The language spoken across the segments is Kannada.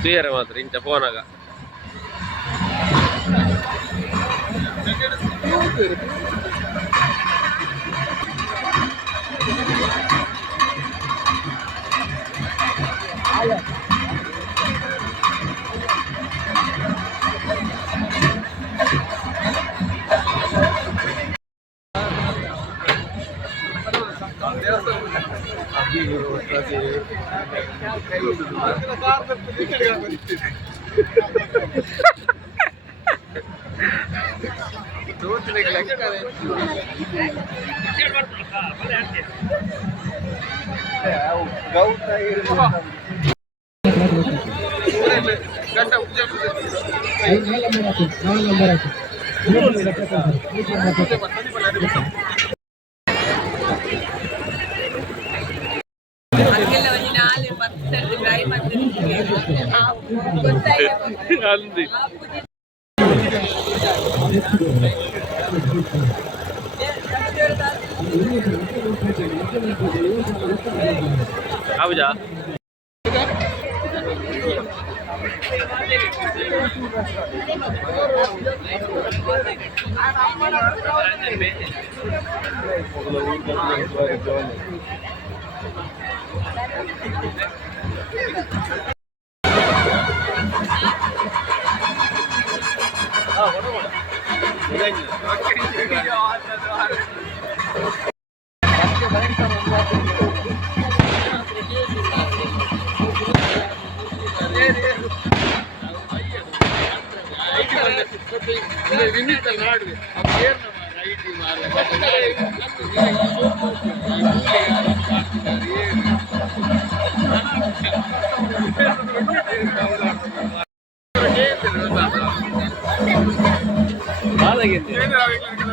ಕ್ಲಿಯರ್ ಮಾತ್ರ ಇಂಚ ಫೋನಾಗ आबजा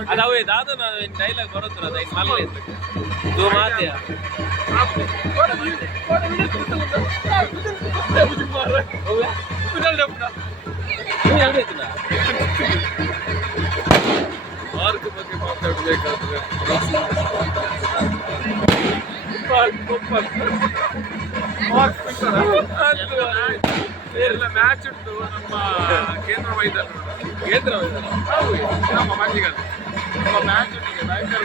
ಅದಾವೆ ದಾದ ಡೈಲಾಗ್ ಬರುತ್ತಲ್ಲ ಅದಕ್ಕೆ ಮಲ್ಲ ಇದು ಮಾತ್ಯ ಮಾರ್ಕ್ ಬಗ್ಗೆ ಮಾತಾಡಬೇಕಾದ್ರೆ ಮ್ಯಾಚ್ ಉಂಟು ನಮ್ಮ ಕೇಂದ್ರ ಮೈದಾನ ನಮ್ಮ ಮಂಜಿಗಲ್ ನಮ್ಮ ಮ್ಯಾಚ್ ಉಂಟಿಗೆ ಭಯಂಕರ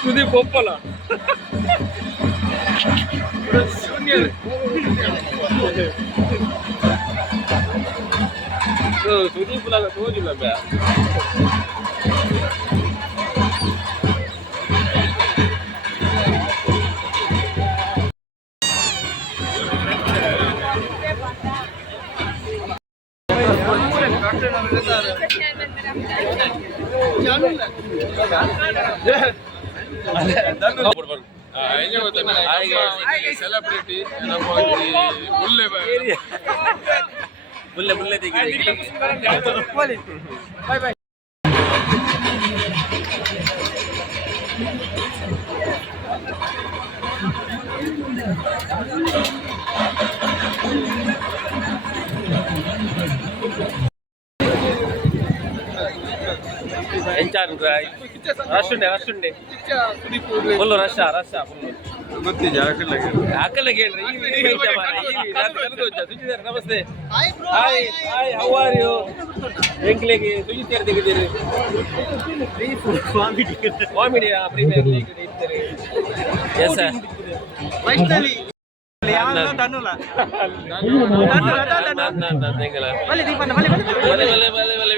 ಸುದೀಪ್ ಒಪ್ಪಲ್ಲ ಸುದೀಪ್ ಲಾಗ ತೋಜಿಲ್ಲ ಬ್ಯಾ ಸೆಲೆಬ್ರಿಟಿ ಬುಲ್ಲೆ ಬುಲ್ಲೆ ಬಾಯ್ ಬಾಯ್ ఎంచారు రష్ ఉండే ఫుల్ రష్ ಗೊತ್ತಿದೆ ಆಕಲಿಗೆ ಹೇಳ್ರಿ ನಮಸ್ತೆ hi hi how are you ಎಂಕ್ಲೆಗೆ ಸುಜಿತ್ ತೆಗೆದಿರಿ ಕಾಮಿಡಿಯಾ ಪ್ರೀಮಿಯರ್ ಲೀಗ್ ಇರ್ತಾರೆ ಎಸ್ ಸರ್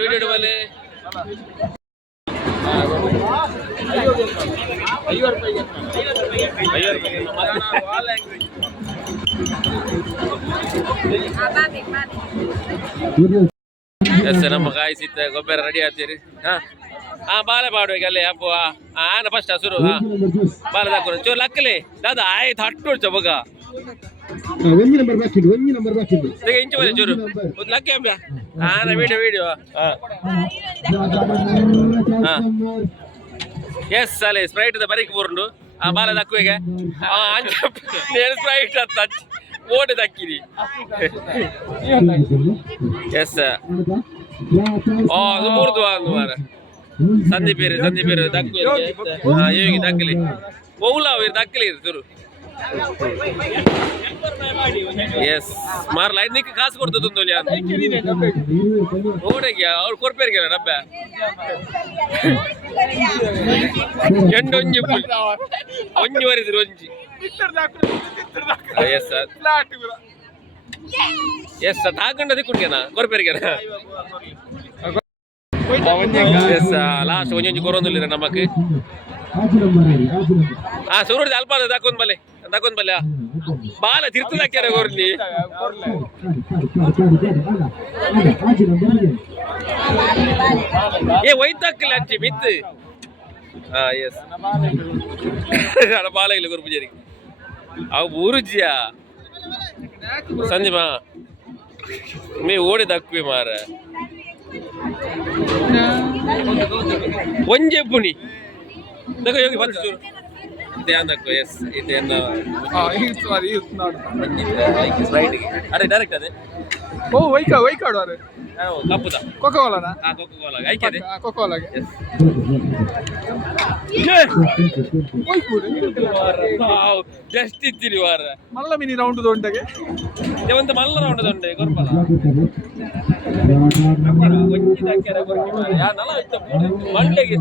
ವಿಡಿಯೋ ಬಲೆ ನಮ್ಮ ಕಾಯಿಸಿತ್ತ ಗೊಬ್ಬರ ರೆಡಿ ಆಗ್ತೀರಿ ಬಾಲೆ ಪಾಡುವಾಗ ಅಲ್ಲೇ ಅಪ್ಪ ಆನ ಫಸ್ಟ್ ಹಸುರು ಬಾಲೆ ಹಾಕೋಣ ಚೋರ್ ಲಕ್ಕಲೆ ದಾದಾ ಆಯ್ತು ಹಟ್ಟು ಬಗ ಇಂಚು ಬಲೆ ಚೂರು ಲಕ್ಕೆ ಅಂಬ್ಯಾ ಆನ ವಿಡಿಯೋ ಎಸ್ ಅಲ್ಲೇ ಸ್ಪ್ರೈಟ್ ಬರೀಕ್ ಬೋರ್ಂಡು ಆ ಬಾಲ ದಕ್ಕುವೆಗೆ ಸ್ಪ್ರೈಟ್ ಓಡಿ ದಕ್ಕಿರಿ ಎಸ್ ಅದು ಮೂರ್ದು ಅಂದು ಮಾರ ಸಂದೀಪೇರು ದಕ್ಕಿ ಯೋಗಿ ದಕ್ಕಲಿ ಓಲಾ ದಕ್ಕಲಿ ತುರು ಎಸ್ ಮಾರ್ ಲೈನ್ ನಿಕ್ಕೆ ಕಾಸು ಕೊಡ್ತದೆ ತುಂದೋಲಿ ಅಂತ ಓಡಗೆ ಅವ್ರು ಕೊರ್ಪೇರ್ಗೆ ಡಬ್ಬ ಎಂಡು ಒಂಜಿ ಒಂಜಿ ವರಿದ್ರು ಒಂಜಿ ಎಸ್ ಎಸ್ ತಾಕಂಡದಿ ಕುಡ್ಗೆನಾ ಕೊರ್ಪೇರ್ಗೆನಾ ಎಸ್ ಲಾಸ್ಟ್ ಒಂಜೊಂಜಿ ಕೊರೊಂದುಲ್ಲಿರ ನಮಕ್ ಸುರುಡ್ ಅಲ್ಪ ದಕ್ಕೊಂದ್ ಬಲ್ಲೆ ಬಾಲ ತಿರ್ತು ಹಾಕ್ಯಾರ ಗೊರ್ಲಿ ಏ ಒಯ್ತಕ್ಕಿಲ್ಲ ಅಂಚಿ ಮಿತ್ ಎಸ್ ಬಾಲ ಇಲ್ಲ ಗುರುಪೂಜಾರಿ ಅವು ಬೂರುಜಿಯಾ ಸಂಜೀಮಾ ಮೇ ಓಡಿ ದಕ್ವಿ ಮಾರ ಒಂಜೆ ಪುಣಿ ದಗ ಯೋಗಿ ಬಂತು ಚೂರು ಧ್ಯಾನ ದಕ್ಕು ಎಸ್ ಇದನ್ನ ಅರೆ ಡೈರೆಕ್ಟ್ ಅದೇ ಓ ವೈಕಾಡು ಅರೆ ಕಪ್ಪುದ ಕೊಕೊಕೋಲಾನಾ ಕೊಕೊಕೋಲಾ ಐಕದೆ ಕೊಕೊಕೋಲಾಗೆ ಜಸ್ಟ್ ಇತ್ತಿರಿ ವಾರ ಮಲ್ಲ ಮಿನಿ ರೌಂಡ್ ದೊಂಡೆಗೆ ದೇವಂತ ಮಲ್ಲ ರೌಂಡ್ ದೊಂಡೆ ಗೊರ್ಪಲ ಮಂಡೆಗೆ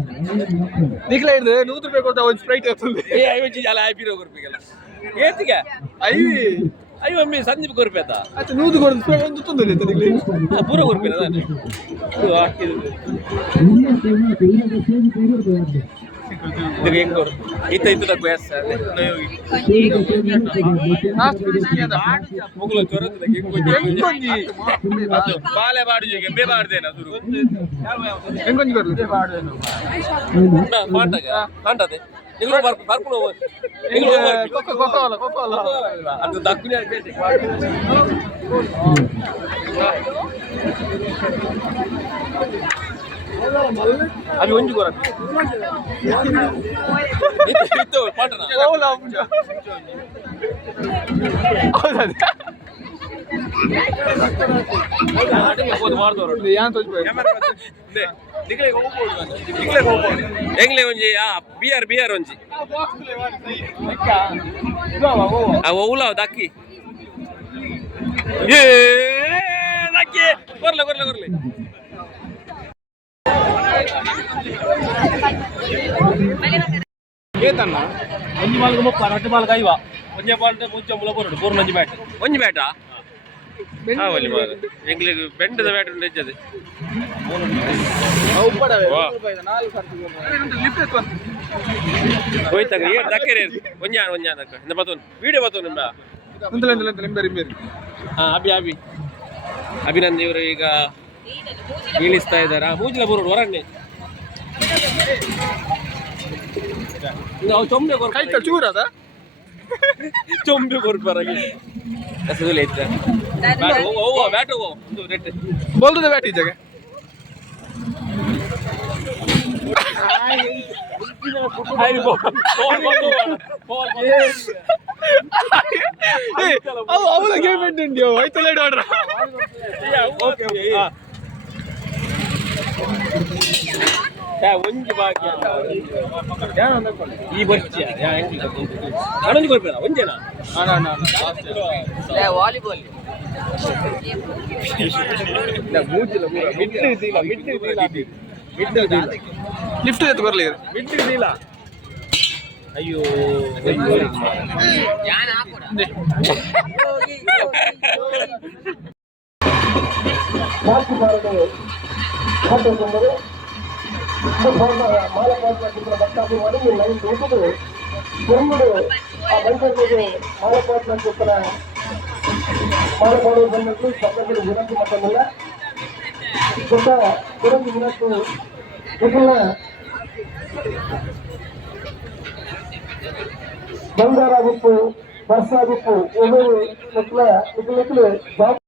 ನಿಖಲ ಹಿಡ್ದು 100 ರೂಪಾಯಿ ಕೊಡ್ತಾ ಒಂದು ಸ್ಪ್ರೈಟ್ ಇರ್ತದೆ ಏ ಐವತ್ತು ಜಲ ಆಯ್ಪಿರೋ ಗುರುಪಿಗೆಲ್ಲ ಏತಿಗೆ ಐ ಮಮ್ಮಿ ಸಂದೀಪ್ ಗುರುಪೇತ ಆಯ್ತು 100 ಕೊಡ್ದು ಒಂದು ತುಂದಲ್ಲಿ ನಿಖಲಿ ಪೂರ ಗುರುಪೇನ ಹೆಂಗ್ ಇತ್ತು ತಕ್ಕ ಎಸ್ ಮುಗುಲು ಬಾಲೆ ಬಾಡು ಬೇ ಬಾಡ್ದೇನ ಹೆಂಗೊಂಜಿ ಕಾಂಟದೆ ಬರ್ಕೊಂಡು ಅದು ದಕ್ಕುನಿ అది ಒಂಜಿ ಕೊರ ಇತ್ತು ಪಾಟನ ಓಲಾ ಮುಂಜಾ ಹೌದಾ ಮಾಡ್ದವರು ಯಾನ್ ತೋಜ್ಬೇ ನಿಗಲೆ ಹೋಗ್ಬೋದು ಎಂಗ್ಲೆ ಒಂಜಿ ಬಿಯರ್ ಒಂಜಿ ಓಲಾ ದಕ್ಕಿ ಏ ದಕ್ಕಿ ಕೊರ್ಲೆ ಏತನ್ನ ಒಂಜಿ ಮಾಲ್ಗ 30 ರಟ್ಟು ಮಾಲ್ಗ 5 ಒಂಜೆ ಪಾಲ್ಟ ಮುಚ್ಚ ಮುಲ ಬರೋಡು ಪೂರ್ಣ ಒಂಜಿ ಬ್ಯಾಟ ಒಲಿ ಮಾಲ ಎಂಗ್ಲಿಗೆ ಬೆಂಡದ ಬ್ಯಾಟ್ ಉಂಟು ಹೆಚ್ಚದೆ ಹೋಯ್ತಾಗ ಏಟ್ ದಕ್ಕರೆ ಒಂಜಾನ ದಕ್ಕ ಇಂದ ಬತ್ತೋನ್ ವಿಡಿಯೋ ಬತ್ತೋನ್ ನಿಂಬ ಅಭಿನಂದ್ ಇವರು ಈಗ ಇಳಿಸ್ತಾ ಇದ್ದಾರಾ ಮೂಜಿಲ ಬರೋಡು ಹೊರಣ್ಣೆ ಚೊಂಬೆ ಕೈ ಚೂರದ ಚೊಂಬೆ ಕೊರ್ಪರಾಗಿ ಹೆಸರು ಐತೆ ಬ್ಯಾಟ್ ರೆಟ್ ಬೋಲ್ದ ಬ್ಯಾಟ್ ಇದ್ದಾಗ ಅವಳ ಗೇಮ್ ಎಂಟು ಆಯ್ತು ಲೈಟ್ ಆಡ್ರ ಒಂಜಿ ಬಾಕಿ ಈ ಬರ್ಚಿಯ ಅಡೊಂಜಿ ಕೊರ್ಪೇರ ಒಂಜೇನಾ ವಾಲಿಬಾಲ್ ಲಿಫ್ಟ್ ಎತ್ತು ಬರಲಿ ಬಿಟ್ಟಿಲ್ಲ ಅಯ್ಯೋ మాలపాట్ల భక్తాలు వాడు లైన్ దూకుతూ తిరుగుడు ఆ బయటకు మాలపాట్ల చెప్పిన మాలపాడు ಬಂದದ್ದು ಸಭೆಗಳು ವಿನಂತಿ ಮಟ್ಟಲ್ಲ ಗೊತ್ತ ಕುರಂದು ವಿನಂತಿ ಇದನ್ನ ಬಂಗಾರಾಗಿತ್ತು ಬರ್ಸಾಗಿತ್ತು ಒಬ್ಬರು ಮಕ್ಕಳ ಜಾಬ್